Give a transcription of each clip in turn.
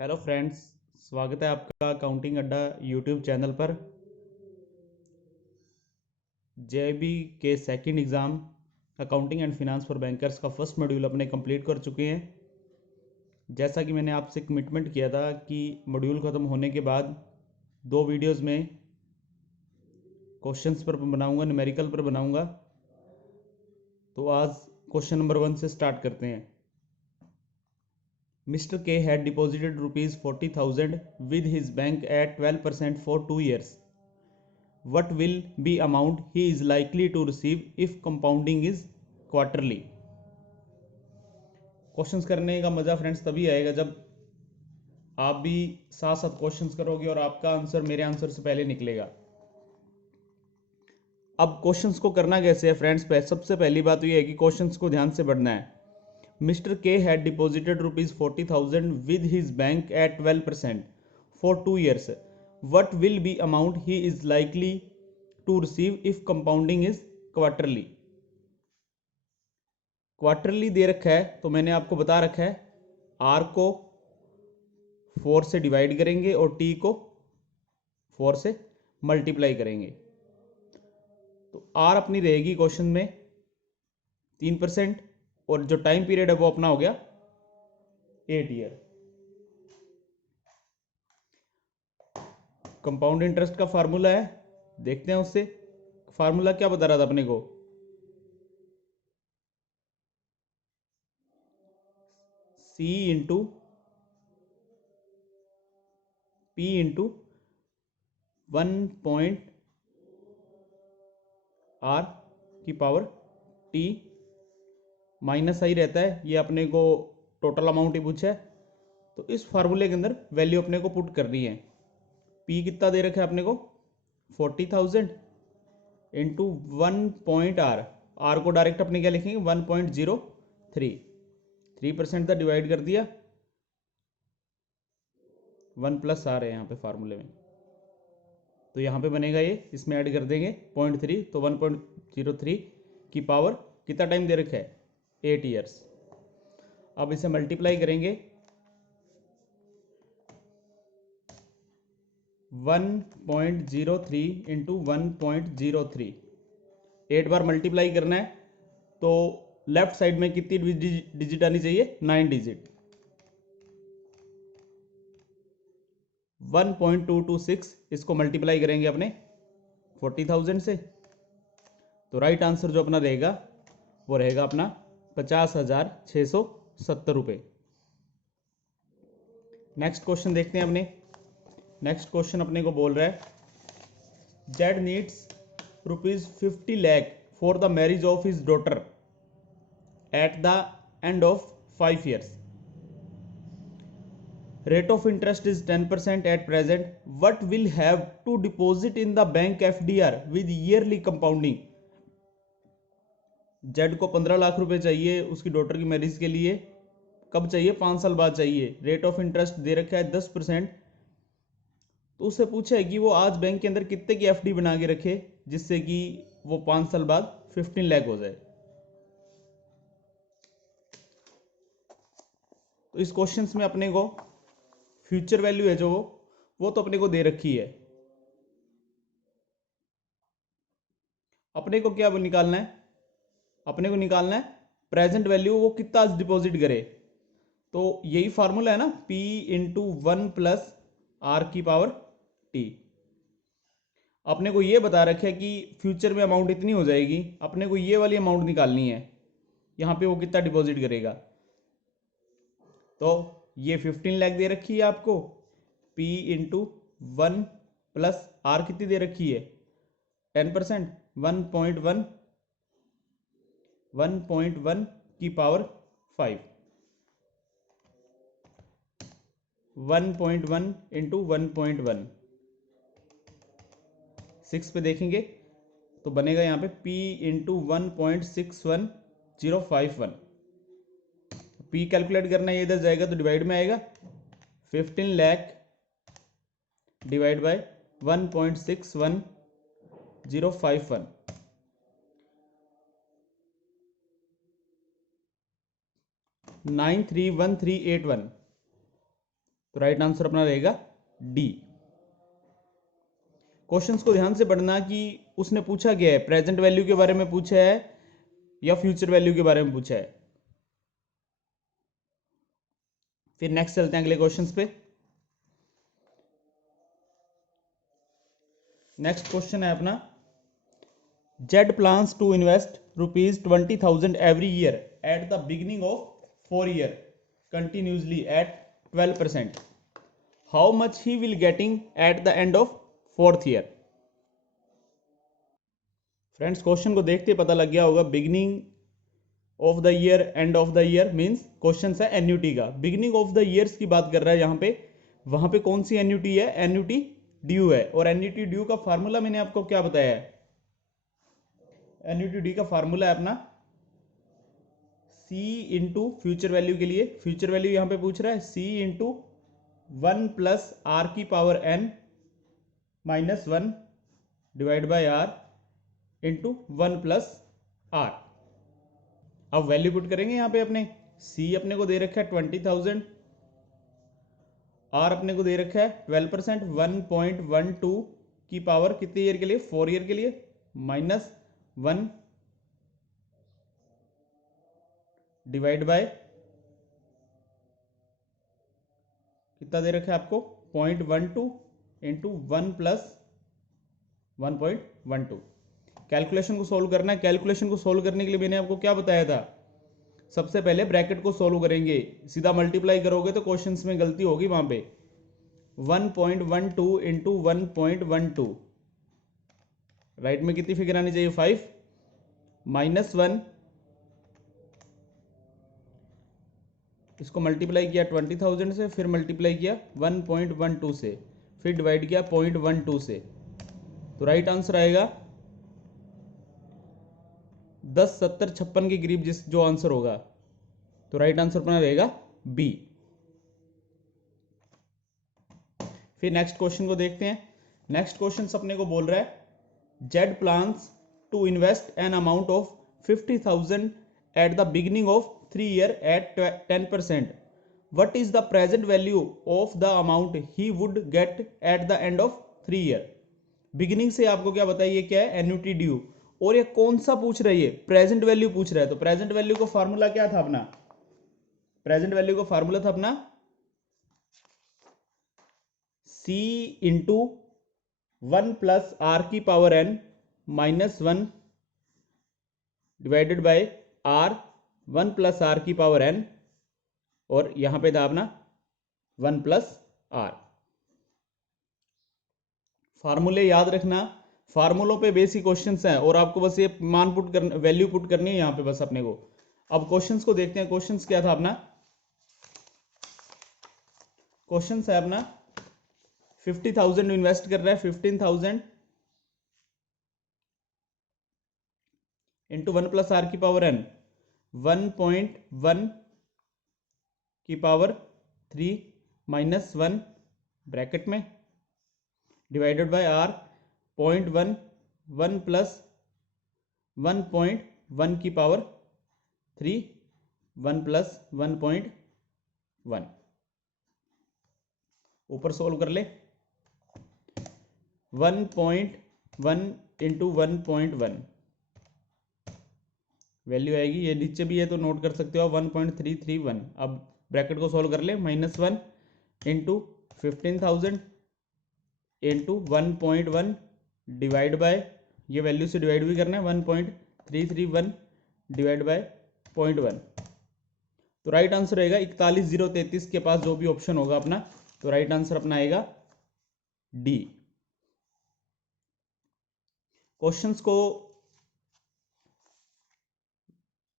Hello friends, स्वागत है आपका अकाउंटिंग अड्डा यूट्यूब चैनल पर। जेआईबी के second exam accounting and finance for bankers का फर्स्ट मॉड्यूल अपने कंप्लीट कर चुके हैं। जैसा कि मैंने आपसे कमिटमेंट किया था कि मॉड्यूल ख़त्म होने के बाद 2 वीडियोस में क्वेश्चंस पर बनाऊंगा, न्यूमेरिकल पर बनाऊंगा। तो आज क्वेश्चन नंबर 1 से स्टार्ट करते हैं। Mr. K had deposited rupees 40,000 with his bank at 12% for 2 years. What will be amount he is likely to receive if compounding is quarterly? Questions करने का मज़ा फ्रेंड्स तभी आएगा जब आप भी साथ साथ क्वेश्चंस करोगे और आपका आंसर मेरे आंसर से पहले निकलेगा। अब क्वेश्चंस को करना कैसे है फ्रेंड्स? सबसे पहली बात तो ये है कि क्वेश्चंस को ध्यान से पढ़ना है। Mr. K had deposited rupees 40,000 with his bank at 12% for 2 years. What will be amount he is likely to receive if compounding is quarterly? Quarterly दे रखा है तो मैंने आपको बता रखा है आर को 4 से डिवाइड करेंगे और टी को 4 से मल्टीप्लाई करेंगे। तो आर अपनी रहेगी क्वेश्चन में 3% और जो टाइम पीरियड है वो अपना हो गया 8 ईयर। कंपाउंड इंटरेस्ट का फार्मूला है, देखते हैं उससे। फार्मूला क्या बता रहा था अपने को? C इंटू P इंटू 1 की पावर T माइनस आई रहता है। ये अपने को टोटल अमाउंट ही पूछा है तो इस फार्मूले के अंदर वैल्यू अपने को पुट करनी है। P कितना दे रखा है अपने को? 40,000 इंटू 1 R को डायरेक्ट अपने क्या लिखेंगे? 1.03। 3% था, डिवाइड कर दिया, 1 प्लस आर है यहाँ पे फार्मूले में, तो यहाँ पे बनेगा ये, इसमें ऐड कर देंगे 0.3 तो 1.03 की पावर कितना टाइम दे रखा है? 8 ईयर्स। अब इसे मल्टीप्लाई करेंगे 1.03 इंटू 1.03, 8 बार मल्टीप्लाई करना है तो लेफ्ट साइड में कितनी डिजिट आनी चाहिए? 9 डिजिट। 1.226 इसको मल्टीप्लाई करेंगे अपने 40,000 से, तो राइट आंसर जो अपना रहेगा वो रहेगा अपना 50,670 रुपये। नेक्स्ट क्वेश्चन देखते हैं अपने। नेक्स्ट क्वेश्चन अपने को बोल रहा है Z needs ₹50 lakh for the marriage of his daughter eight the end of 5 years. Rate of interest is 10% at present. What will have to deposit in the bank FDR with yearly compounding? Z को 15 लाख रुपए चाहिए उसकी daughter की marriage के लिए। कब चाहिए? 5 साल बाद चाहिए। रेट ऑफ इंटरेस्ट दे रखा है 10%। तो उससे पूछा है कि वो आज बैंक के अंदर कितने की एफडी बना के रखे जिससे कि वो 5 साल बाद 15 लाख हो जाए। तो इस क्वेश्चन में अपने को फ्यूचर वैल्यू है जो वो तो अपने को दे रखी है। अपने को क्या निकालना है? अपने को निकालना है प्रेजेंट वैल्यू, वो कितना आज डिपॉजिट करे। तो यही फार्मूला है ना, P इंटू 1 प्लस आर की पावर टी। अपने को ये बता रखा है कि फ्यूचर में अमाउंट इतनी हो जाएगी, अपने को ये वाली अमाउंट निकालनी है। यहाँ पे वो कितना डिपॉजिट करेगा, तो ये 15 लाख दे रखी है आपको। P इंटू 1 प्लस आर कितनी दे रखी है? 10%, 1.1 की पावर 5, 1.1 इंटू 1.1, 6 पे देखेंगे तो बनेगा यहाँ पे P इंटू 1.61051। P कैलकुलेट करना है, ये इधर जाएगा तो डिवाइड में आएगा। 15 लाख डिवाइड बाय 1.61051, 931381। तो राइट आंसर अपना रहेगा डी। क्वेश्चंस को ध्यान से पढ़ना कि उसने पूछा क्या है, प्रेजेंट वैल्यू के बारे में पूछा है या फ्यूचर वैल्यू के बारे में पूछा है। फिर नेक्स्ट चलते हैं अगले क्वेश्चंस पे। नेक्स्ट क्वेश्चन है अपना, Z plans to invest ₹20,000 every year at the beginning of 4 year continuously at 12%. How much he will getting at the end of 4th year? Friends question को देखते पता लग गया होगा, beginning of the year end of the year means question है annuity का। Beginning of the years की बात कर रहा है यहाँ पे, वहां पे कौन सी एन्यूटी है, एन्यूटी ड्यू है। और एन्यूटी ड्यू का फार्मूला मैंने आपको क्या बताया है, एन्यूटी डी का फार्मूला है अपना C इंटू फ्यूचर वैल्यू के लिए, फ्यूचर वैल्यू यहां पे पूछ रहा है C इंटू 1 प्लस आर की power n minus 1 divide by r into 1 plus r. अब वैल्यू पुट करेंगे यहां पे अपने, C अपने को दे रखा है 20,000, R अपने को दे रखा है 12%, 1.12 की पावर कितने ईयर के लिए, 4 ईयर के लिए, माइनस 1 डिवाइड बाय कितना दे रखा है आपको 0.12 इंटू 1 प्लस 1.12। कैलकुलेशन को सोल्व करना है। कैलकुलेशन को सोल्व करने के लिए मैंने आपको क्या बताया था, सबसे पहले ब्रैकेट को सोल्व करेंगे, सीधा मल्टीप्लाई करोगे तो क्वेश्चंस में गलती होगी वहां पे। 1.12 इंटू 1.12, राइट में कितनी फिगर आनी चाहिए 5, माइनस 1, इसको मल्टीप्लाई किया 20,000 से, फिर मल्टीप्लाई किया 1.12 से, फिर डिवाइड किया 0.12 से, तो राइट आंसर आएगा 10, 70, 56 के करीब जो आंसर होगा, तो राइट आंसर अपना रहेगा बी। फिर नेक्स्ट क्वेश्चन को देखते हैं। नेक्स्ट क्वेश्चन अपने को बोल रहा है, Z plans to invest an amount of 50,000 at the beginning of 3 year at 10%. What is the present value of the amount he would get at the end of 3 year? Beginning से आपको क्या बताइए, क्या है एन्यूटी ड्यू, और ये कौन सा पूछ रहा है, ये प्रेजेंट वैल्यू पूछ रहा है। तो प्रेजेंट वैल्यू को फार्मूला क्या था अपना, प्रेजेंट वैल्यू को फार्मूला था अपना C इंटू 1 प्लस आर की power n minus 1 divided by r 1 plus r की पावर n, और यहां पे था अपना 1 प्लस आर। फार्मूले याद रखना, फार्मूलों पे बेसिक क्वेश्चंस हैं, और आपको बस ये मान पुट कर, वैल्यू पुट करनी है यहां पे बस अपने को। अब क्वेश्चंस को देखते हैं, क्वेश्चंस क्या था अपना, क्वेश्चंस है अपना 50,000 इन्वेस्ट कर रहा है, 15,000 इंटू 1 प्लस आर की पावर n, 1.1 की पावर 3 माइनस 1 ब्रैकेट में डिवाइडेड बाय आर 0.1, 1 प्लस 1.1 की पावर 3, 1 प्लस 1.1, ऊपर सोल्व कर ले। 1.1 इंटू 1.1 वैल्यू आएगी, ये नीचे भी है तो नोट कर सकते हो 1.331। अब ब्रैकेट को सोल्व कर ले, minus 1 into 15,000 into 1.1 divide by, ये वैल्यू से डिवाइड भी करना है, 1.331 डिवाइड बाय 0.1, तो राइट आंसर रहेगा 41,033 के पास जो भी ऑप्शन होगा अपना, तो राइट आंसर अपना आएगा डी। क्वेश्चंस को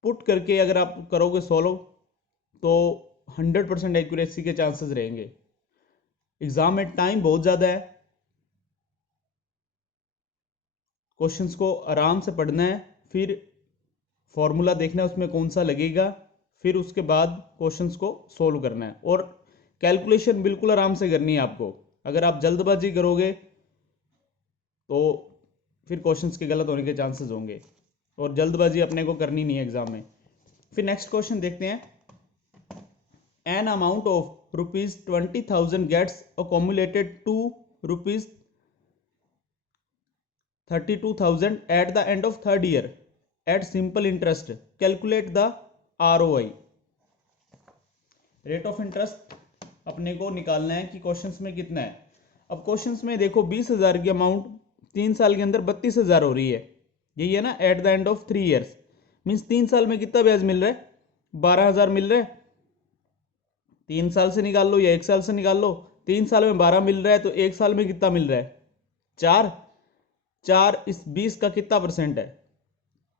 पुट करके अगर आप करोगे सोल्व तो 100% एक्यूरेसी के चांसेस रहेंगे। एग्जाम में टाइम बहुत ज़्यादा है, क्वेश्चंस को आराम से पढ़ना है, फिर फॉर्मूला देखना है उसमें कौन सा लगेगा, फिर उसके बाद क्वेश्चंस को सोल्व करना है, और कैलकुलेशन बिल्कुल आराम से करनी है आपको। अगर आप जल्दबाजी करोगे तो फिर क्वेश्चंस के गलत होने के चांसेस होंगे, और जल्दबाजी अपने को करनी नहीं है एग्जाम में। फिर नेक्स्ट क्वेश्चन देखते हैं। an amount of rupees 20,000 gets accumulated to rupees 32,000 at the end of third year at simple interest. Calculate the ROI. Rate of interest अपने को निकालना है कि क्वेश्चंस में कितना है। अब क्वेश्चंस में देखो 20,000 की अमाउंट 3 साल के अंदर 32,000 हो रही है, यही है ना, eight the end of 3 years. Means 3 साल में कितना ब्याज मिल रहा है, 12,000 मिल रहा है। 3 साल से निकाल लो या 1 साल से निकाल लो। 3 साल में 12 मिल रहा है तो 1 साल में कितना मिल रहा है, 4। 4 इस 20 का कितना परसेंट है,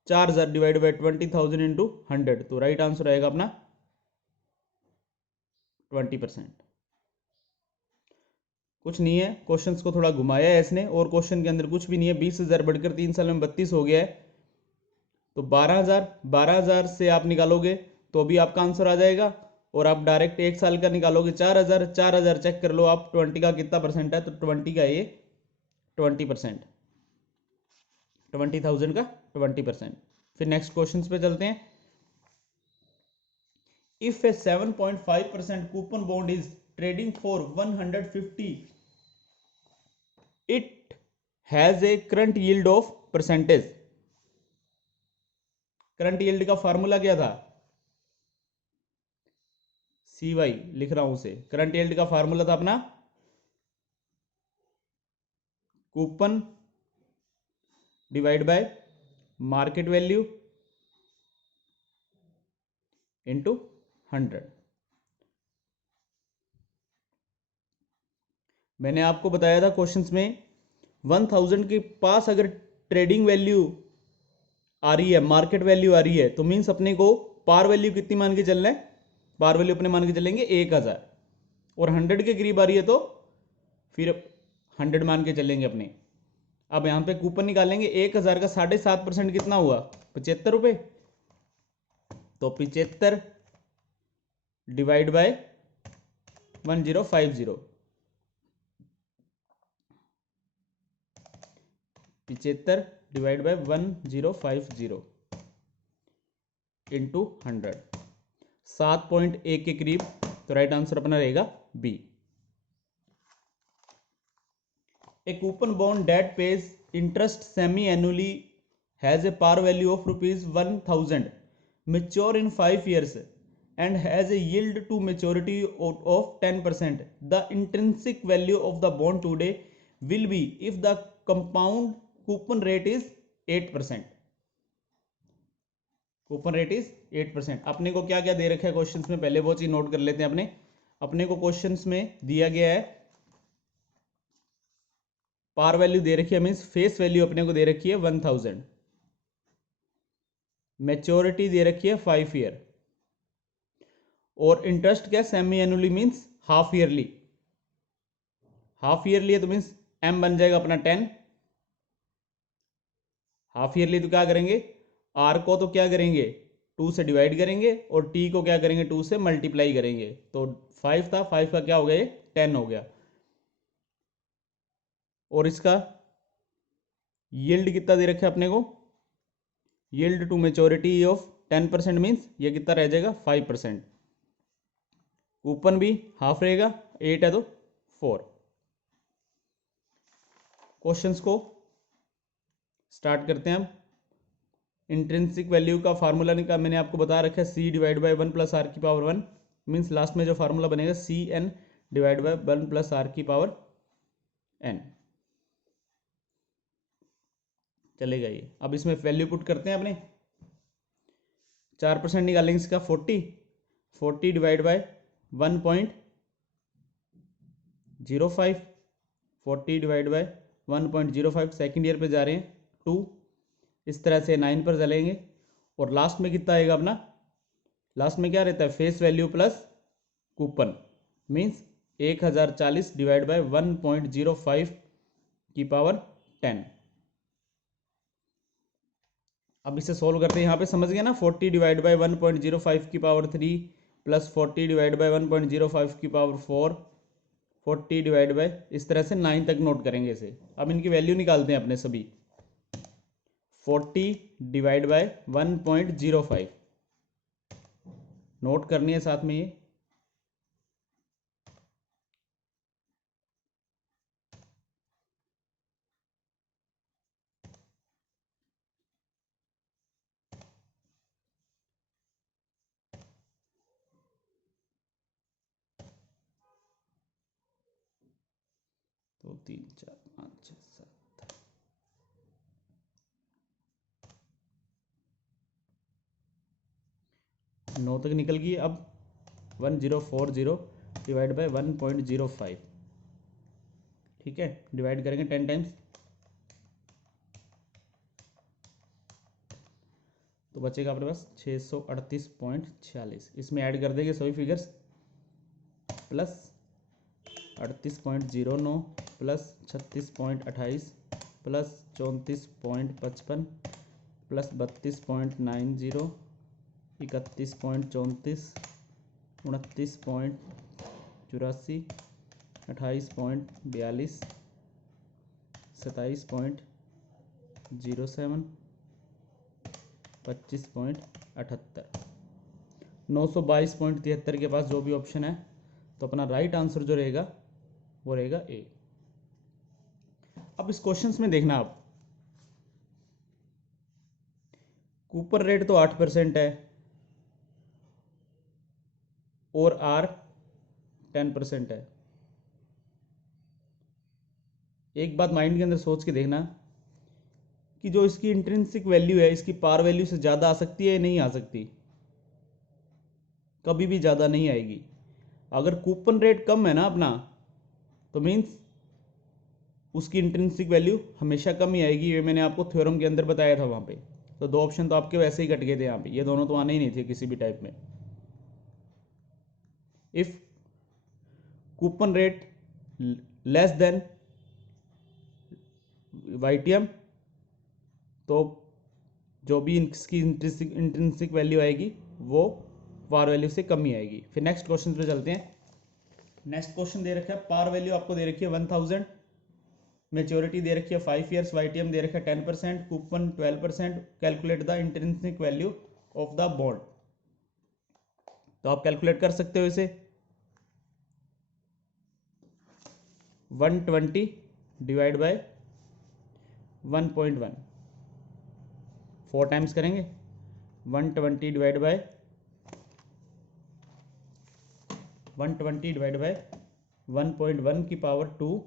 4,000 डिवाइड बाई 20,000 इंटू 100, तो राइट आंसर आएगा अपना 20%। कुछ नहीं है, क्वेश्चंस को थोड़ा घुमाया है इसने और क्वेश्चन के अंदर कुछ भी नहीं है। 20,000 बढ़कर 3 साल में 32 हो गया है, तो 12,000 से आप निकालोगे तो भी आपका आंसर आ जाएगा। और आप डायरेक्ट 1 साल का निकालोगे 4,000 चेक कर लो आप 20 का कितना परसेंट है, तो 20 का ये 20%, 20,000 का 20%। फिर नेक्स्ट क्वेश्चन पे चलते हैं। If A 7.5% coupon bond is trading for 150, it has a current yield of percentage. Current yield का फॉर्मूला क्या था, CY लिख रहा हूं उसे। करंट यील्ड का फॉर्मूला था अपना coupon divide by market value into 100। मैंने आपको बताया था क्वेश्चंस में 1000 के पास अगर ट्रेडिंग वैल्यू आ रही है, मार्केट वैल्यू आ रही है, तो मीन्स अपने को पार वैल्यू कितनी मान के चलना है, पार वैल्यू अपने मान के चलेंगे 1000, और 100 के करीब आ रही है तो फिर 100 मान के चलेंगे अपने। अब यहां पे कूपन निकालेंगे, 1000 का 7.5% कितना हुआ, 75 रुपए। तो 75 divide by 1050, 75 divide by 1050 into 100, 7.1 के करीब, तो राइट आंसर अपना रहेगा B. A coupon bond that pays interest semi annually has a par value of rupees 1,000, mature in 5 years and has a yield to maturity of 10%. The intrinsic value of the bond today will be if the compound coupon rate is 8%. Coupon rate is 8%। अपने को क्या क्या दे रखा है questions में, पहले वो चीज नोट कर लेते हैं। अपने को क्वेश्चंस में दिया गया है पार वैल्यू दे रखी है, मीन्स फेस वैल्यू अपने को दे रखी है 1000, मैच्योरिटी दे रखी है 5 ईयर, और इंटरेस्ट क्या, semi annually means half yearly. Half yearly है तो मीन्स एम बन जाएगा अपना 10। हाफ ईयरली तो क्या करेंगे, आर को तो क्या करेंगे 2 से डिवाइड करेंगे और टी को क्या करेंगे 2 से मल्टीप्लाई करेंगे। तो 5 था, 5 का क्या हो गया, ये 10 हो गया। और इसका यील्ड कितना दे रखा है अपने को, yield to maturity of 10% means ये कितना रह जाएगा 5%। कूपन भी हाफ रहेगा, 8 है तो 4। क्वेश्चंस को स्टार्ट करते हैं अब। इंट्रिंसिक वैल्यू का फार्मूला निकाल मैंने आपको बता रखा है, C divide by 1 plus r की पावर 1, मीन्स लास्ट में जो फार्मूला बनेगा CN divide by 1 plus r की पावर N। चलेगा ये। अब इसमें वैल्यू पुट करते हैं अपने, 4% निकालेंगे इसका 40 divide by 1.05, 40 divide by 1.05, second year पे जा रहे हैं 2, इस तरह से 9 पर चलेंगे। और लास्ट में कितना आएगा अपना, लास्ट में क्या रहता है, face value plus coupon, means 1040 divide by 1.05 की पावर 10। अब इसे सोल्व करते हैं, यहाँ पे समझ गया ना, 40 डिवाइड बाई 1.05 की पावर 3 प्लस 40 डिवाइड बाई 1.05 की पावर 4, 40 डिवाइड बाई, इस तरह से 9 तक नोट करेंगे इसे। अब इनकी वैल्यू निकालते हैं अपने सभी। 40 डिवाइड बाई 1.05 नोट करनी है साथ में ये, 2 3 4 5 6 7 9 तक निकल गई। अब 1040 डिवाइड बाय 1.05, ठीक है, डिवाइड करेंगे 10 टाइम्स तो बचेगा अपने पास 638.46। इसमें ऐड कर देंगे सभी figures, plus 38.09 plus 36.28 plus 34.55 plus 32.90 31.34 29.84 28.42 27.07 25.78 922.73 के पास जो भी ऑप्शन है, तो अपना राइट आंसर जो रहेगा वो रहेगा ए। अब इस क्वेश्चंस में देखना आप, कूपन रेट तो 8% है और आर 10% है। एक बात माइंड के अंदर सोच के देखना कि जो इसकी इंट्रिंसिक वैल्यू है, इसकी पार वैल्यू से ज़्यादा आ सकती है या नहीं आ सकती? कभी भी ज़्यादा नहीं आएगी। अगर कूपन रेट कम है ना अपना, तो मीन्स उसकी इंट्रिंसिक वैल्यू हमेशा कम ही आएगी। ये मैंने आपको थ्योरम के अंदर बताया था वहाँ पे। तो दो ऑप्शन तो आपके वैसे ही कट गए थे यहाँ पे, ये दोनों तो आने ही नहीं थे किसी भी टाइप में। If coupon rate less than YTM, तो जो भी इसकी इंट्रिंसिक वैल्यू आएगी वो पार वैल्यू से कम ही आएगी। फिर नेक्स्ट क्वेश्चन पे चलते हैं। नेक्स्ट क्वेश्चन दे रखा है, पार वैल्यू आपको दे रखी है 1000, मेच्योरिटी दे रखी है 5 ईयर्स, YTM दे रखा है 10%, coupon 12%, calculate the intrinsic value of the bond. तो आप कैलकुलेट कर सकते हो इसे, 120 डिवाइड बाय 1.1, 4 टाइम्स करेंगे। 120 डिवाइड बाय 1.1 की पावर 2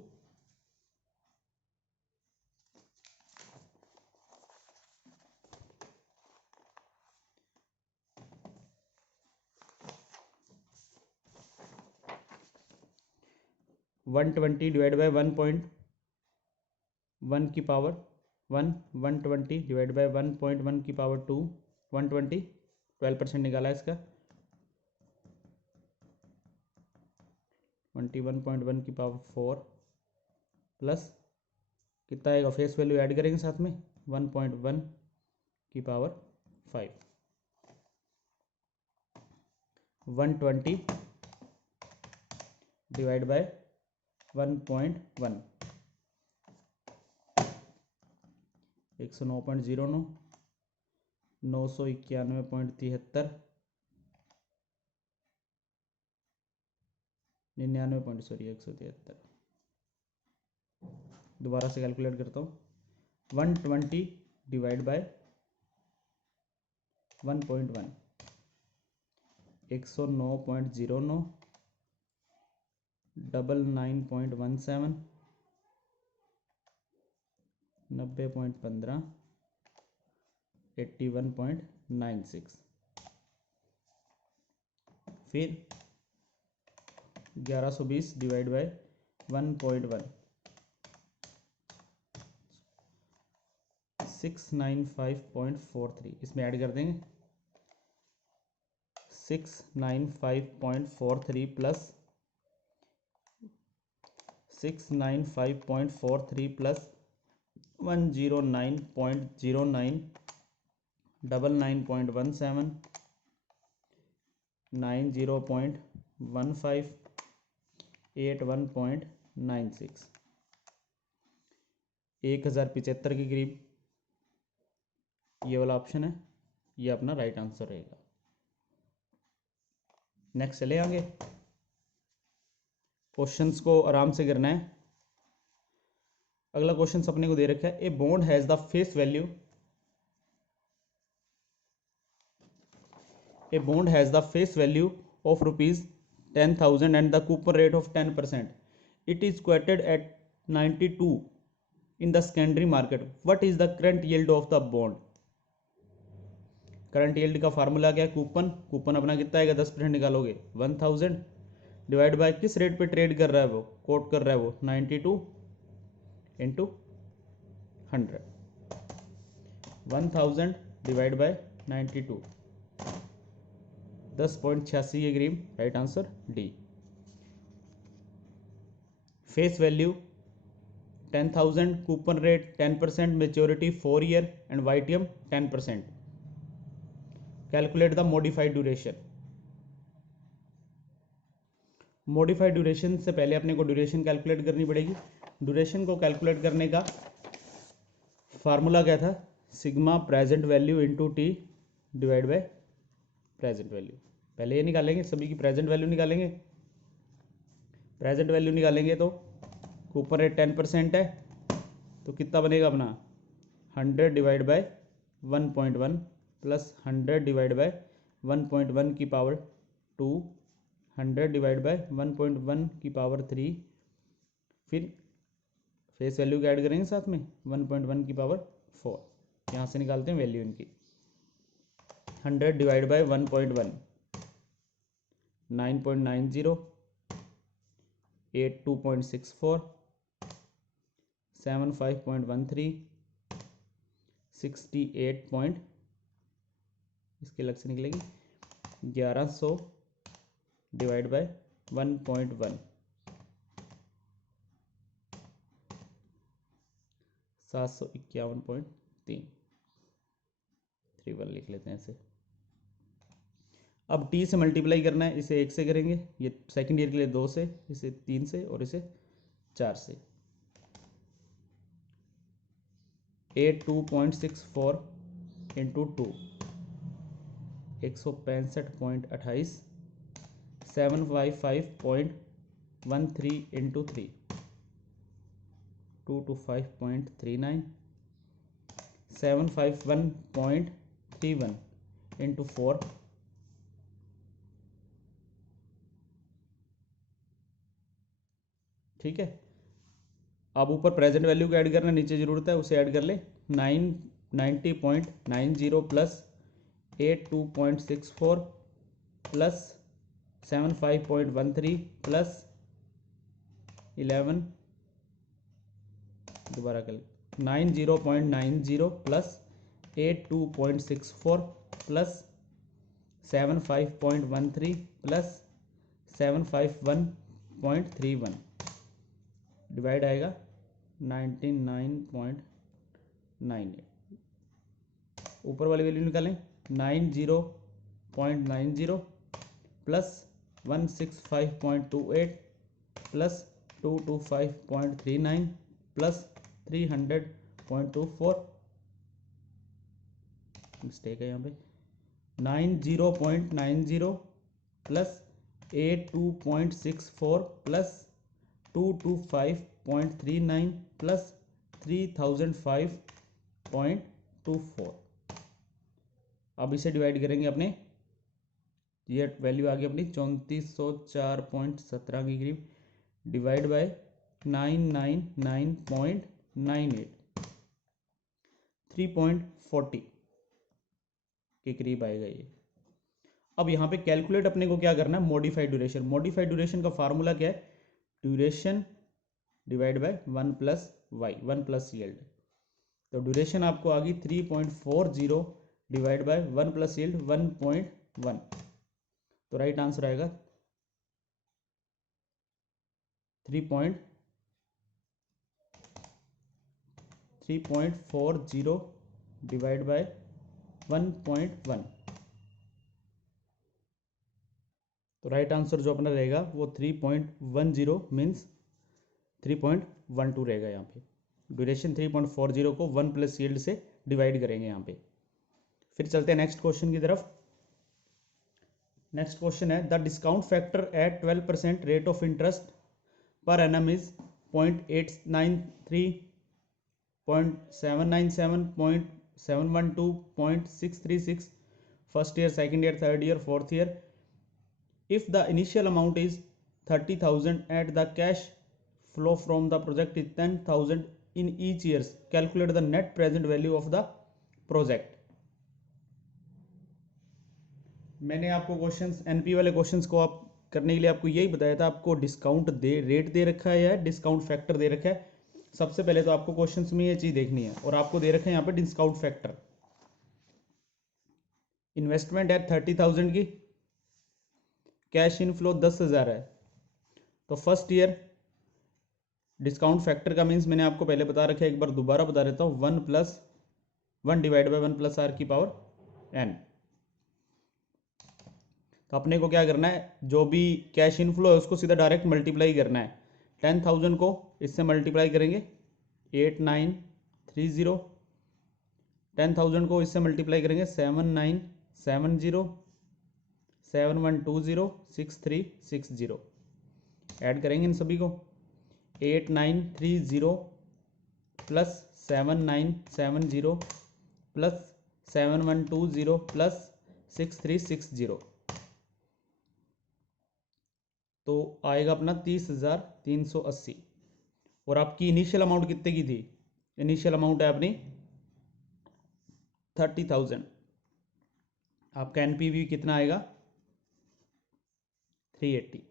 120 डिवाइड बाय 1.1 की पावर 1, 120 डिवाइड बाय 1.1 की पावर 2, 120, 12% निकाला है इसका, 21.1 की पावर 4 प्लस कितना आएगा, फेस वैल्यू ऐड करेंगे साथ में, 1.1 की पावर 5, 120 डिवाइड बाय 1.1, 109.09, 991.73, 173। दोबारा से कैलकुलेट करता हूँ, 120 डिवाइड बाय 1.1, 109.09, 99.17, 90.15, 81.96, फिर 1120 डिवाइड बाय 1.1, 695.43, इसमें ऐड कर देंगे 695.43 प्लस 695.43 प्लस 109.09, 99.17, 90.15, 81.96, 1075 के करीब ये वाला ऑप्शन है, ये अपना राइट आंसर रहेगा। नेक्स्ट चले आगे, क्वेश्चंस को आराम से करना है। अगला क्वेश्चन अपने को दे रखा है, a bond has the face value, a bond has the face value of rupees 10,000 and the coupon rate of 10%. It is quoted at 92 in the secondary market, what is the current yield of the bond? Current yield का formula क्या है? Coupon, coupon अपना कितना आएगा? 10% निकालोगे 1000 divide by किस rate पे trade कर रहा है वो, कोट कर रहा है वो, 92 इंटू 100, 1000 डिवाइड बाय 92, 10.86 ये ग्रीम, right answer D. Face value 10,000, coupon rate 10%, maturity 4 year and YTM 10%। Calculate the modified duration. Modified duration से पहले अपने को ड्यूरेशन कैलकुलेट करनी पड़ेगी। ड्यूरेशन को कैलकुलेट करने का फार्मूला क्या था? Sigma present value into T divide by present value. पहले ये निकालेंगे, सभी की प्रेजेंट वैल्यू निकालेंगे। प्रेजेंट वैल्यू निकालेंगे तो कूपन रेट 10% है, तो कितना बनेगा अपना 100 divide by 1.1 plus 100 divide by 1.1 की पावर 2, 100 डिवाइड बाय 1.1 की पावर 3, फिर फेस वैल्यू को ऐड करेंगे साथ में 1.1 की पावर 4। यहाँ से निकालते हैं वैल्यू इनकी। 100 डिवाइड बाय 1.1 9.90, 82.64, 75.13, 68 इसके अलग से निकलेगी 1100 डिवाइड बाय 1.1, 751.3, 31 लिख लेते हैं इसे। अब टी से मल्टीप्लाई करना है, इसे 1 से करेंगे, ये सेकंड ईयर के लिए 2 से, इसे 3 से और इसे 4 से। 82.64 इंटू 2 165.28, 755.13 इंटू 3 225.39, 751.31 इंटू 4 ठीक है। अब ऊपर प्रेजेंट वैल्यू को ऐड करना, नीचे जरूरत है उसे ऐड कर ले। 90.90 प्लस 82.64 प्लस 75.13 प्लस 11, दोबारा कर 90.90 प्लस 82.64 प्लस 75.13 प्लस 751.31 डिवाइड आएगा 99.98। ऊपर वाली वैल्यू निकालें, 90.90 प्लस 165.28 प्लस 225.39 प्लस 300.24, मिस्टेक है यहाँ पे, 90.90 प्लस 82.64 प्लस 225.39 प्लस 3005.24। अब इसे डिवाइड करेंगे अपने, ये वैल्यू आ गई अपनी 3404.17 के करीब, डिवाइड बाय 999.98, 3.40 के करीब आएगा ये। अब यहाँ पे कैलकुलेट अपने को क्या करना है? Modified duration. मॉडिफाइड ड्यूरेशन का फार्मूला क्या है? Duration divide by 1 plus y, 1 plus yield. तो ड्यूरेशन आपको आ गई 3.40 डिवाइड बाय 1 प्लस यील्ड 1.1, तो राइट आंसर आएगा 3.40 डिवाइड बाय 1.1, तो राइट आंसर जो अपना रहेगा वो 3.10 मीन्स 3.12 रहेगा। यहाँ पे ड्यूरेशन 3.40 को 1 प्लस यील्ड से डिवाइड करेंगे यहाँ पे। फिर चलते हैं नेक्स्ट क्वेश्चन की तरफ। नेक्स्ट क्वेश्चन है, the discount factor at 12% rate of interest per annum is 0.893, 0.797, 0.712, 0.636 first year, second year, third year, fourth year. If the initial amount is 30,000 at the cash flow from the project is 10,000 in each years. Calculate the net present value of the project. मैंने आपको questions NP वाले questions को आप करने के लिए आपको यही बताया था, आपको डिस्काउंट दे रेट दे रखा है या डिस्काउंट फैक्टर दे रखा है। सबसे पहले तो आपको क्वेश्चंस में ये चीज़ देखनी है, और आपको दे रखा है यहाँ पे डिस्काउंट फैक्टर। इन्वेस्टमेंट है 30,000 की, कैश इनफ्लो 10,000 है, तो फर्स्ट ईयर डिस्काउंट फैक्टर का मीन्स मैंने आपको पहले बता रखा है, एक बार दोबारा बता देता हूँ, 1 डिवाइड बाई 1 प्लस आर की पावर एन। तो अपने को क्या करना है, जो भी कैश इनफ्लो है उसको सीधा डायरेक्ट मल्टीप्लाई करना है। 10,000 को इससे मल्टीप्लाई करेंगे 8930, 10,000 को इससे मल्टीप्लाई करेंगे 7970, 7120, 6360, ऐड करेंगे इन सभी को। 8930 प्लस 7970 प्लस 7120 प्लस 6360, तो आएगा अपना 30,380। और आपकी इनिशियल अमाउंट कितने की थी, इनिशियल अमाउंट है अपनी 30,000। आपका एनपीवी कितना आएगा 380।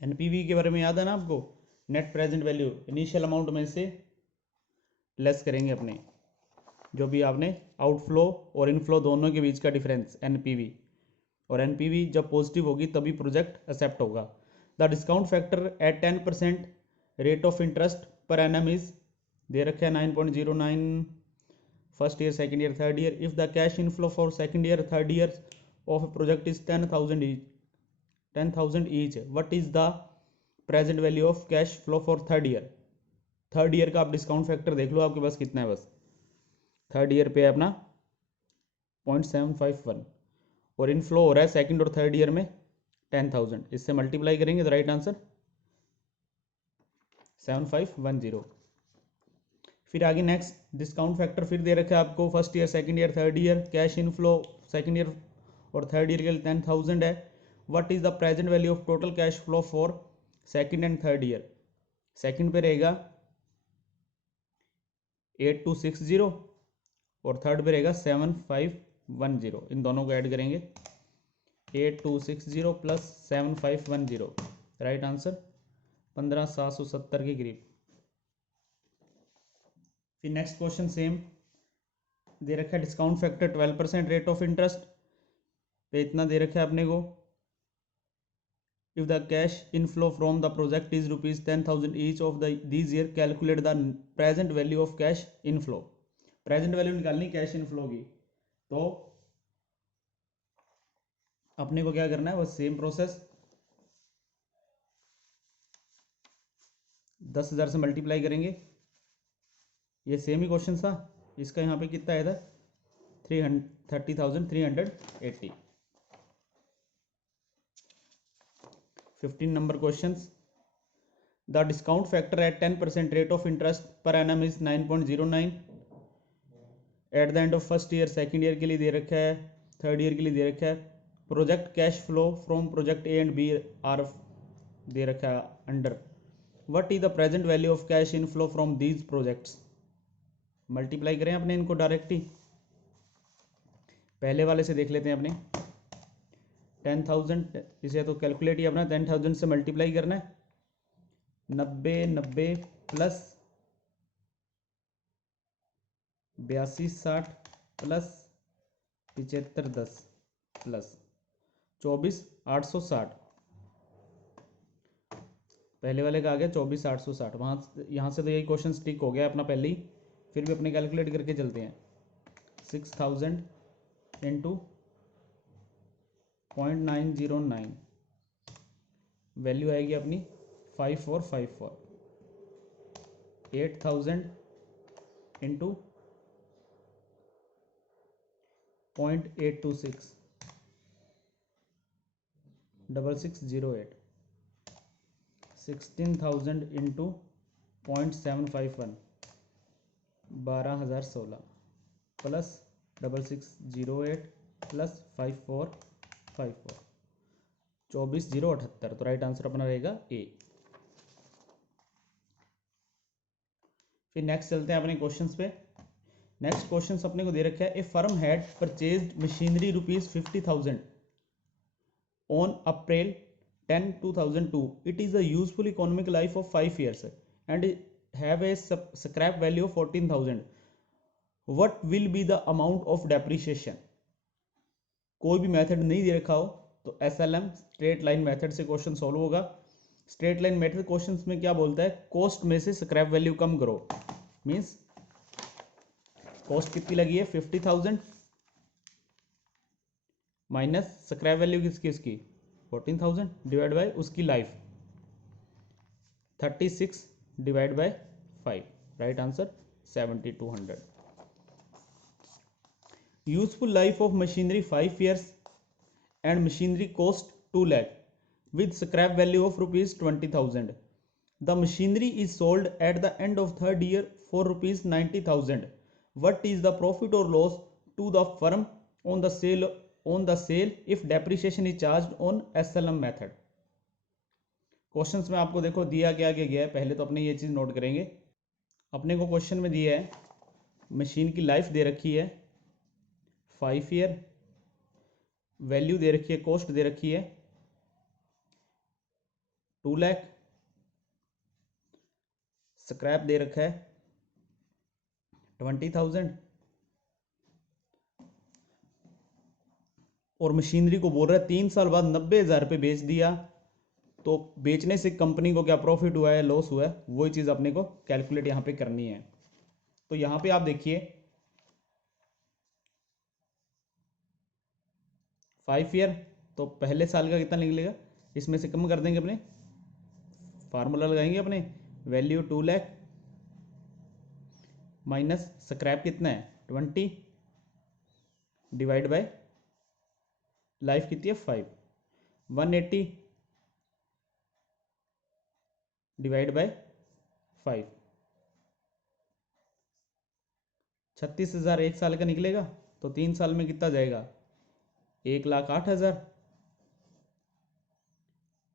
एनपीवी के बारे में याद है ना आपको, net present value initial amount में से लेस करेंगे अपने, जो भी आपने आउटफ्लो और इनफ्लो दोनों के बीच का डिफरेंस एनपीवी, और एनपीवी जब पॉजिटिव होगी तभी प्रोजेक्ट एक्सेप्ट होगा। The discount factor at 10% rate of interest per annum is दे रखे है 9.09 first year, second year, third year. If the cash inflow for second year, third year of project is 10,000 each, what is the present value of cash flow for third year. Third year का आप discount factor देख लो आपके पास कितना है, बस third year पे है अपना 0.751, और इनफ्लो हो रहा है सेकंड और थर्ड ईयर में 10,000, इससे मल्टीप्लाई करेंगे तो राइट आंसर 7510। फिर आगे नेक्स्ट डिस्काउंट फैक्टर फिर दे रखा है आपको first year, second year, third year. Cash inflow second year और थर्ड ईयर के लिए 10,000 है। What is the present value of total cash flow for second and third year. Second पे रहेगा 8260 और थर्ड पे रहेगा 7510, इन दोनों को ऐड करेंगे 8260 प्लस 7510, राइट आंसर 15,770 के करीब। फिर नेक्स्ट क्वेश्चन सेम दे रखा है, discount factor 12% rate of interest पे इतना दे रखा है अपने को। If the cash inflow from the project is ₹10,000 each of this year, calculate the present value of cash inflow. Present value निकालनी कैश इनफ्लो की, तो अपने को क्या करना है, बस सेम प्रोसेस 10,000 से मल्टीप्लाई करेंगे। ये सेम ही क्वेश्चन था, इसका यहाँ पे कितना आया था 30,380। 15 number question, the discount factor at 10% rate of interest per annum is 9.09 at the end of first year. Second year के लिए दे रखा है, थर्ड ईयर के लिए दे रखा है। Project cash flow from project A and B are दे रखा है under. What is the present value of cash inflow from these projects. Multiply करें अपने इनको डायरेक्ट ही, पहले वाले से देख लेते हैं अपने 10,000, इसे तो कैलकुलेट ही अपना 10,000 से मल्टीप्लाई करना है, 90 प्लस 8260 प्लस 7510 प्लस 24,860, पहले वाले का आ गया 24,860। वहाँ यहाँ से तो यही क्वेश्चन स्टिक हो गया अपना पहले ही, फिर भी अपने कैलकुलेट करके चलते हैं। 6,000 इंटू 0.909, वैल्यू आएगी अपनी 5454। 8,000 इंटू 0.826, 6608। 16,000 इंटू 0.751, 12,016 प्लस 6608 प्लस 5454, 24,078, तो राइट आंसर अपना रहेगा ए। फिर नेक्स्ट चलते हैं अपने क्वेश्चंस पे। नेक्स्ट क्वेश्चंस अपने को दे रखा है, a firm had purchased machinery ₹50,000 on April 10, 2002. It is a useful economic life of 5 years and have a scrap value of 14,000. What will be the amount of depreciation? कोई भी method नहीं दे रखा हो तो SLM स्ट्रेट लाइन मेथड से question solve होगा। Straight line method questions में क्या बोलता है, कॉस्ट में से स्क्रैप वैल्यू कम करो। मींस कॉस्ट कितनी लगी है 50,000 माइनस स्क्रैप वैल्यू किसकी, उसकी 14,000 डिवाइड बाय उसकी life 36 divide by 5, right answer 7,200। Useful life of machinery 5 years and machinery cost 2 lakh with scrap value of ₹20,000. The machinery is sold at the end of third year for ₹90,000. What is the profit or loss to the firm on the sale if depreciation is charged on SLM method? Questions में आपको देखो दिया क्या गया है, पहले तो अपने ये चीज़ नोट करेंगे। अपने को क्वेश्चन में दिया है मशीन की लाइफ दे रखी है 5 year, वैल्यू दे रखी है, कॉस्ट दे रखी है 2 लाख, स्क्रैप दे रखा है 20,000 और मशीनरी को बोल रहा है 3 साल बाद 90,000 पे बेच दिया, तो बेचने से कंपनी को क्या प्रॉफिट हुआ है, लॉस हुआ है, वही चीज़ अपने को कैलकुलेट यहाँ पे करनी है। तो यहाँ पे आप देखिए 5 year, तो पहले साल का कितना निकलेगा, इसमें से कम कर देंगे, अपने फार्मूला लगाएंगे, अपने वैल्यू 2 लाख माइनस स्क्रैप कितना है 20 डिवाइड बाय लाइफ कितनी है 5, 180 डिवाइड बाय 5, 36,000 एक साल का निकलेगा, तो 3 साल में कितना जाएगा 1,08,000,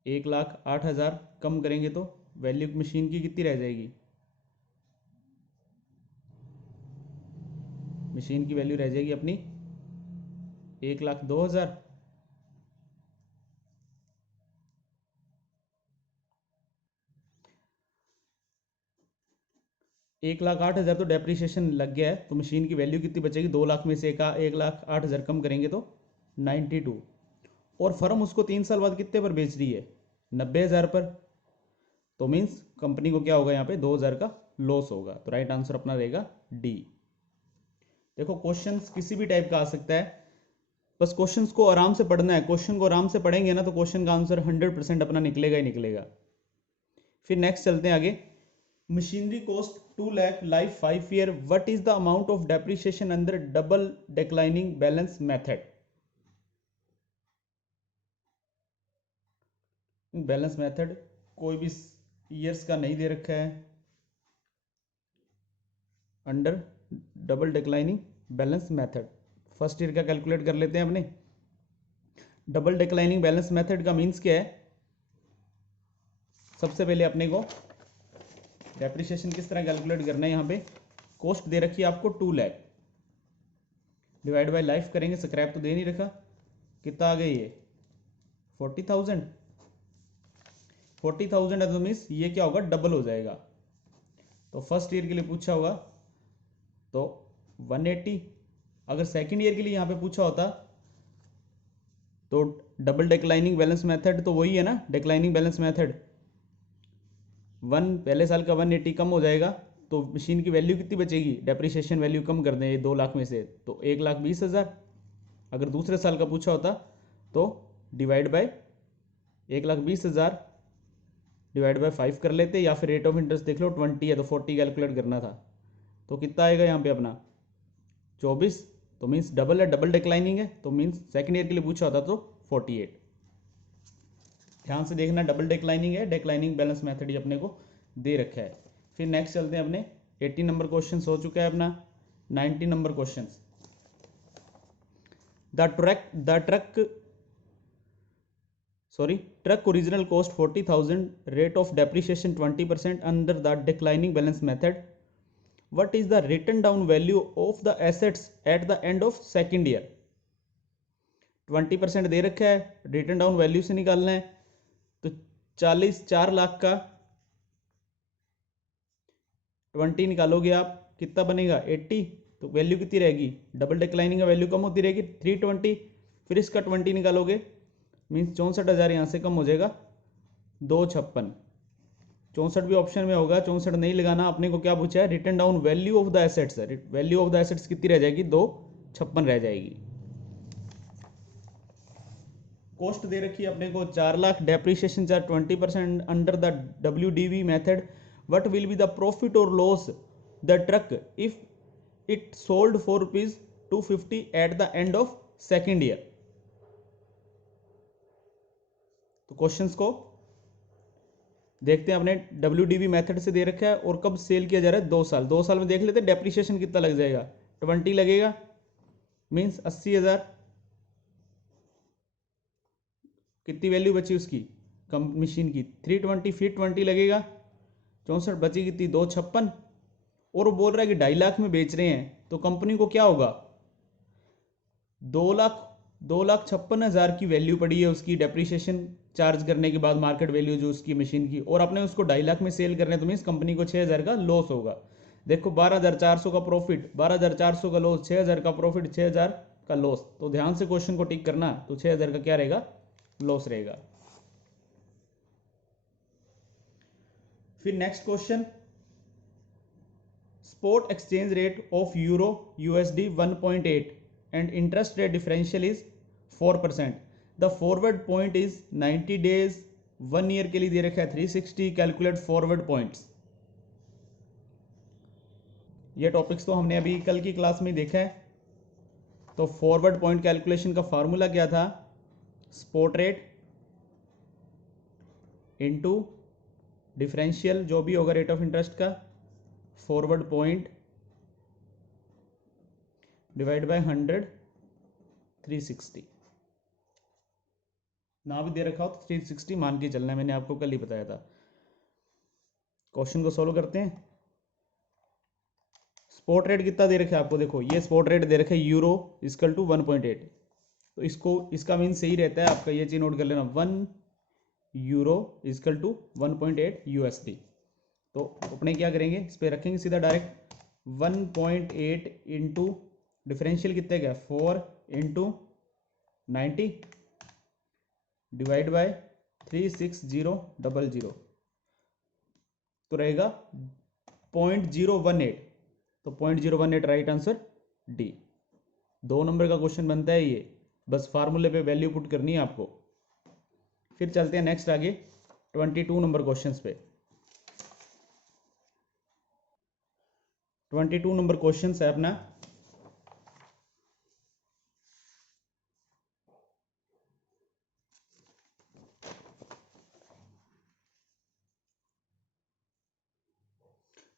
1,08,000 कम करेंगे तो वैल्यू मशीन की कितनी रह जाएगी, मशीन की वैल्यू रह जाएगी अपनी 1,02,000। एक लाख आठ हज़ार तो डेप्रीशिएशन लग गया है, तो मशीन की वैल्यू कितनी बचेगी, 2 लाख में से 1,08,000 कम करेंगे तो 92, और फर्म उसको 3 साल बाद कितने पर बेच रही है 90,000 पर, तो मीन्स कंपनी को क्या होगा यहाँ पे 2,000 का लॉस होगा, तो राइट आंसर अपना रहेगा डी। देखो क्वेश्चंस किसी भी टाइप का आ सकता है, बस क्वेश्चंस को आराम से पढ़ना है, क्वेश्चन को आराम से पढ़ेंगे ना तो क्वेश्चन का आंसर 100% अपना निकलेगा ही निकलेगा। फिर नेक्स्ट चलते हैं आगे, machinery cost 2 lakh, life 5 year, what is the amount of depreciation under double declining balance method. Balance method कोई भी ईयर्स का नहीं दे रखा है, under double declining balance method first year का कैलकुलेट कर लेते हैं अपने। डबल डिक्लाइनिंग बैलेंस मेथड का मीन्स क्या है, सबसे पहले अपने को डेप्रिसिएशन किस तरह कैलकुलेट करना है, यहाँ पे कॉस्ट दे रखी है आपको 2 लाख डिवाइड बाय लाइफ करेंगे, स्क्रैप तो दे नहीं रखा, कितना आ गया ये 40,000, 40,000 है तो मीन्स ये क्या होगा डबल हो जाएगा, तो फर्स्ट ईयर के लिए पूछा होगा तो 180, अगर सेकेंड ईयर के लिए यहाँ पे पूछा होता तो डबल डिक्लाइनिंग बैलेंस मेथड तो वही है ना, डिक्लाइनिंग बैलेंस मेथड, पहले साल का 180 कम हो जाएगा, तो मशीन की वैल्यू कितनी बचेगी, डेप्रिसिएशन वैल्यू कम कर दें 2 लाख में से तो 1,20,000, अगर दूसरे साल का पूछा होता तो डिवाइड बाय 1,20,000 डिवाइड बाय 5 कर लेते, या फिर रेट ऑफ इंटरेस्ट देख लो 20 है तो 40 कैलकुलेट करना था, तो कितना आएगा यहाँ पे अपना 24, तो मीन्स डबल है, डबल डिक्लाइनिंग है, तो मीन्स सेकेंड ईयर के लिए पूछा होता तो 48। ध्यान से देखना, डबल डिक्लाइनिंग है, डिक्लाइनिंग बैलेंस मेथड ही अपने को दे रखा है। फिर नेक्स्ट चलते हैं अपने 80 नंबर क्वेश्चन हो चुका है अपना, 90 number question, the truck sorry, truck original cost 40,000, rate of depreciation 20% under the declining balance method, what is the written down value of the assets at the end of second year. 20% दे रखा है, written down value से निकालना है, तो 4 लाख का 20 निकालोगे आप, कितना बनेगा 80, तो वैल्यू कितनी रहेगी, डबल डिक्लाइनिंग का वैल्यू कम होती रहेगी 320, फिर इसका 20 निकालोगे, मीन्स 64,000 यहाँ से कम हो जाएगा 256। 64 भी ऑप्शन में होगा, 64 नहीं लगाना, अपने को क्या पूछा है, written down value of the assets है, वैल्यू ऑफ द एसेट्स कितनी रह जाएगी 256 रह जाएगी। कॉस्ट दे रखी है अपने को 4 lakh, depreciation charge 20% under the WDV method, what will be the profit और loss the truck if it sold for ₹250 at the end of second year. तो क्वेश्चंस को देखते हैं, अपने WDV मेथड से दे रखा है और कब सेल किया जा रहा है, 2 साल। 2 साल में देख लेते हैं डेप्रिसिएशन कितना लग जाएगा, 20 लगेगा, मीन्स 80,000। कितनी वैल्यू बची उसकी कम मशीन की 320, फिर 20 लगेगा, 64 बची कितनी 256। और वो बोल रहा है कि 2.5 लाख में बेच रहे हैं, तो कंपनी को क्या होगा, 2,56,000 की वैल्यू पड़ी है उसकी, डेप्रिसिएशन चार्ज करने के बाद मार्केट वैल्यू जो उसकी मशीन की, और आपने उसको 2.5 लाख में सेल करने, तो मीन्स कंपनी को 6,000 का लॉस होगा। देखो 12,400 का प्रॉफिट, 12,400 का लॉस, 6,000 का प्रॉफिट, 6,000 का लॉस, तो ध्यान से क्वेश्चन को टिक करना, तो 6,000 का क्या रहेगा, लॉस रहेगा। फिर next question, spot exchange rate of euro USD 1.8 and interest rate differential is 4%, the forward point is 90 days, 1 year के लिए दे रखा है 360, कैलकुलेट फॉरवर्ड पॉइंट्स। ये टॉपिक्स तो हमने अभी कल की क्लास में देखा है। तो फॉरवर्ड पॉइंट कैलकुलेशन का फार्मूला क्या था, स्पॉट रेट इनटू डिफरेंशियल जो भी होगा रेट ऑफ इंटरेस्ट का, फॉरवर्ड पॉइंट डिवाइड बाय 100, 360 ना भी दे रखा हो तो 360 मान के चलना है, मैंने आपको कल ही बताया था। क्वेश्चन को सॉल्व करते हैं। स्पॉट रेट कितना दे रखा है आपको, देखो ये स्पॉट रेट दे रखा है यूरो इक्वल टू 1.8, तो इसका मीन सही रहता है आपका, ये चीज नोट कर लेना, 1 यूरो इक्वल टू 1.8 USD। तो अपने क्या करेंगे, इस पर रखेंगे सीधा डायरेक्ट, 1.8 इंटू डिफरेंशियल कितने का 4 इंटू 90 डिवाइड बाय 36000, तो रहेगा 0.018, तो 0.018 राइट आंसर डी। 2 नंबर का क्वेश्चन बनता है ये, बस फार्मूले पे वैल्यू पुट करनी है आपको। फिर चलते हैं नेक्स्ट आगे 22 नंबर क्वेश्चंस पे। 22 नंबर क्वेश्चन है अपना,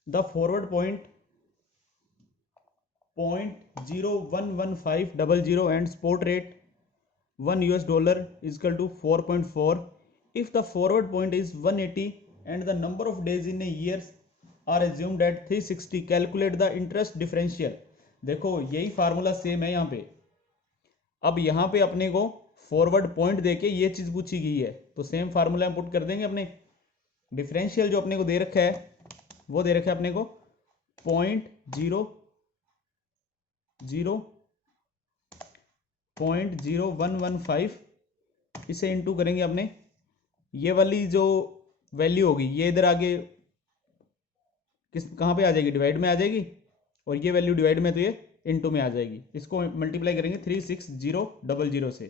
the forward point 0.01150 and spot rate $1 is equal to 4.4. If the forward point is 180 and the number of days in a year are assumed at 360, calculate the interest differential। देखो यही formula same है यहाँ पे, अब यहाँ पे अपने को फॉरवर्ड पॉइंट देके ये चीज पूछी गई है, तो सेम फार्मूला हम पुट कर देंगे। अपने डिफरेंशियल जो अपने को दे रखा है वो दे रखा है अपने को 0.0115, इसे इंटू करेंगे अपने, ये वाली जो वैल्यू होगी ये इधर आगे कहाँ पे आ जाएगी, डिवाइड में आ जाएगी, और ये वैल्यू डिवाइड में तो ये इनटू में आ जाएगी, इसको मल्टीप्लाई करेंगे 36000 से,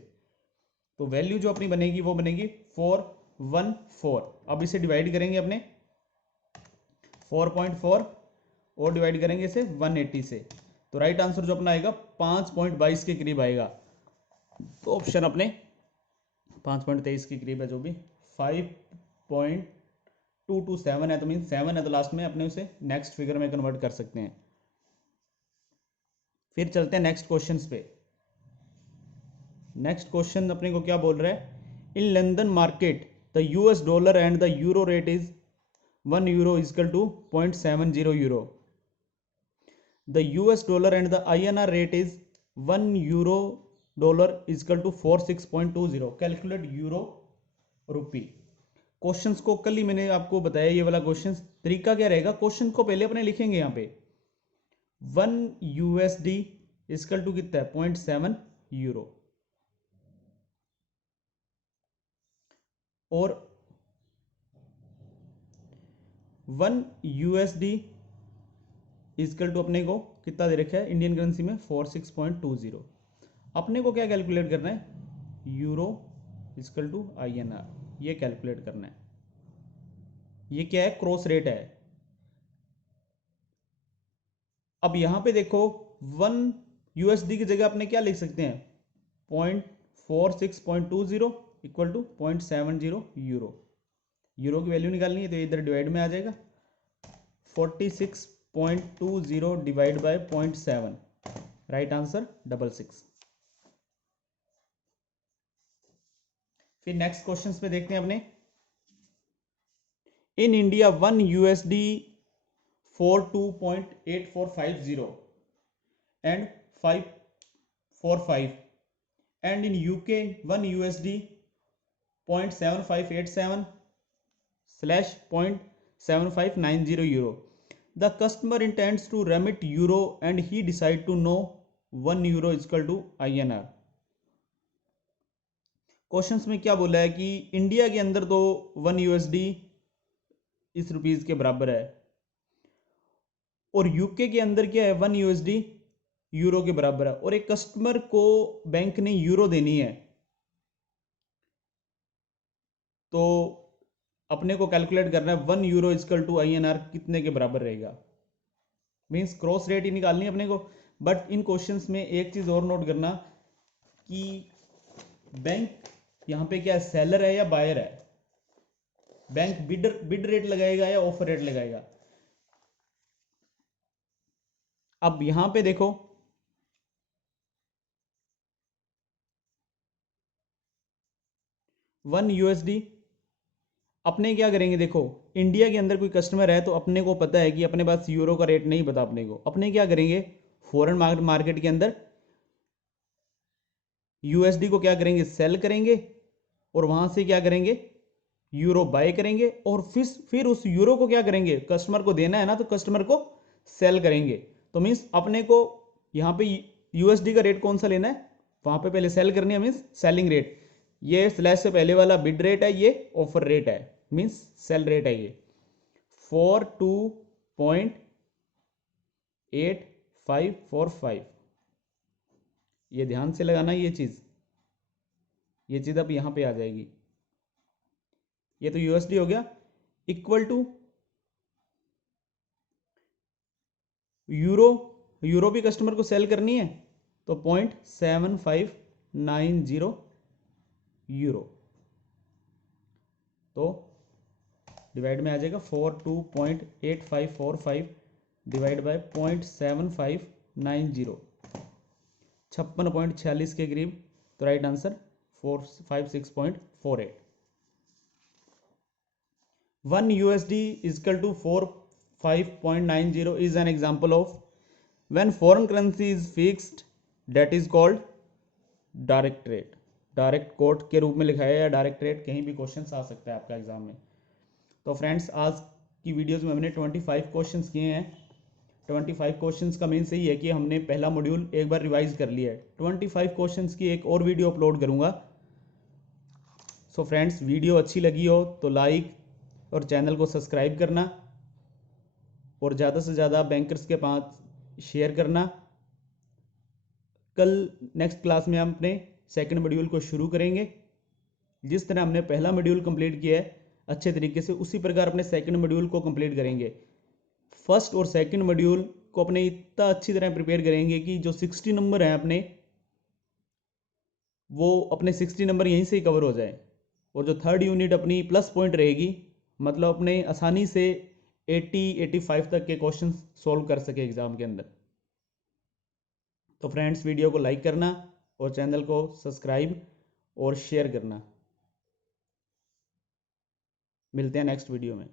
तो वैल्यू जो अपनी बनेगी वो बनेगी 414। अब इसे डिवाइड करेंगे अपने 4.4 और डिवाइड करेंगे इसे 180 से, तो राइट आंसर जो अपना आएगा 5.22 के करीब आएगा। तो ऑप्शन अपने 5.23 के करीब है, जो भी 5.227 है, तो मीन 7 है, तो लास्ट में अपने उसे नेक्स्ट फिगर में कन्वर्ट कर सकते हैं। फिर चलते हैं नेक्स्ट क्वेश्चन पे। नेक्स्ट क्वेश्चन अपने को क्या बोल रहा है, in London market the US dollar and the euro rate is 1 euro is equal to 0.70 euro. The US dollar and the INR rate is 1 euro dollar is equal to 46.20. Calculate euro rupee. Questions को कल ही मैंने आपको बताया, ये वाला question तरीका क्या रहेगा, क्वेश्चन को पहले अपने लिखेंगे यहाँ पे 1 USD इक्वल टू कितना है 0.7 यूरो, और 1 USD इक्वल टू अपने को कितना दे रखा है इंडियन करेंसी में 46.20. अपने को क्या कैलकुलेट करना है, यूरो इक्वल टू INR, ये कैलकुलेट करना है. ये क्या है, क्रॉस रेट है. अब यहां पे देखो 1 USD की जगह अपने क्या लिख सकते हैं 0.46.20 इक्वल टू 0.70 यूरो. यूरो की वैल्यू निकालनी है तो इधर डिवाइड में आ जाएगा 46.20 डिवाइड बाय 0.7, राइट आंसर 66. फिर नेक्स्ट क्वेश्चन पे देखते हैं अपने. In India 1 USD 42.8450 and 545, and in UK 1 USD 0.7587 slash 0.7590 euro. The customer intends to remit euro and he decide to know 1 euro is equal to INR. Questions में क्या बोला है कि इंडिया के अंदर तो 1 USD इस रुपीज के बराबर है, और यूके के अंदर क्या है 1 USD यूरो के बराबर है, और एक कस्टमर को बैंक ने यूरो देनी है, तो अपने को कैलकुलेट करना है 1 यूरो इक्वल टू INR कितने के बराबर रहेगा. मीन्स क्रॉस रेट ही निकालनी है अपने को. बट इन क्वेश्चंस में एक चीज और नोट करना कि बैंक यहाँ पे क्या है, सेलर है या बायर है. बैंक बिड रेट लगाएगा या ऑफर रेट लगाएगा. अब यहां पे देखो 1 USD अपने क्या करेंगे, देखो इंडिया के अंदर कोई कस्टमर है तो अपने को पता है कि अपने पास यूरो का रेट नहीं पता अपने को. अपने क्या करेंगे, फॉरेन मार्केट के अंदर USD को क्या करेंगे, सेल करेंगे, और वहां से क्या करेंगे, यूरो बाय करेंगे, और फिर उस यूरो को क्या करेंगे, कस्टमर को देना है ना, तो कस्टमर को सेल करेंगे. तो मीन्स अपने को यहाँ पे USD का रेट कौन सा लेना है, वहां पे पहले सेल करनी है, मीन्स सेलिंग रेट. ये स्लैश से पहले वाला बिड रेट है, ये ऑफर रेट है, मीन्स सेल रेट है. ये 42.8545, ये ध्यान से लगाना. ये चीज अब यहां पे आ जाएगी. ये तो USD हो गया, इक्वल टू यूरो भी कस्टमर को सेल करनी है, तो 0.7590 यूरो, तो डिवाइड में आ जाएगा 42.8545 डिवाइड बाय 0.7590, 56.46 के करीब. तो right answer 456.48. 1 USD is equal to 45.90 is an example of when foreign currency is fixed, that is called direct rate. Direct quote के रूप में लिखा है या डायरेक्ट रेट, कहीं भी क्वेश्चन आ सकता है आपका एग्जाम में. तो फ्रेंड्स आज की वीडियोस में हमने 25 क्वेश्चंस किए हैं. 25 क्वेश्चंस का मेन सही है कि हमने पहला मॉड्यूल एक बार रिवाइज कर लिया है. 25 क्वेश्चंस की एक और वीडियो अपलोड करूंगा. सो फ्रेंड्स वीडियो अच्छी लगी हो तो लाइक और चैनल को सब्सक्राइब करना, और ज़्यादा से ज़्यादा बैंकर्स के पास शेयर करना. कल नेक्स्ट क्लास में हम अपने सेकंड मॉड्यूल को शुरू करेंगे. जिस तरह हमने पहला मॉड्यूल कंप्लीट किया है अच्छे तरीके से, उसी प्रकार अपने सेकंड मॉड्यूल को कंप्लीट करेंगे. फर्स्ट और सेकंड मॉड्यूल को अपने इतना अच्छी तरह प्रिपेयर करेंगे कि जो 60 नंबर हैं अपने, वो अपने 60 नंबर यहीं से ही कवर हो जाए, और जो थर्ड यूनिट अपनी प्लस पॉइंट रहेगी, मतलब अपने आसानी से 80-85 तक के क्वेश्चन सॉल्व कर सके एग्जाम के अंदर. तो फ्रेंड्स वीडियो को लाइक करना और चैनल को सब्सक्राइब और शेयर करना. मिलते हैं नेक्स्ट वीडियो में।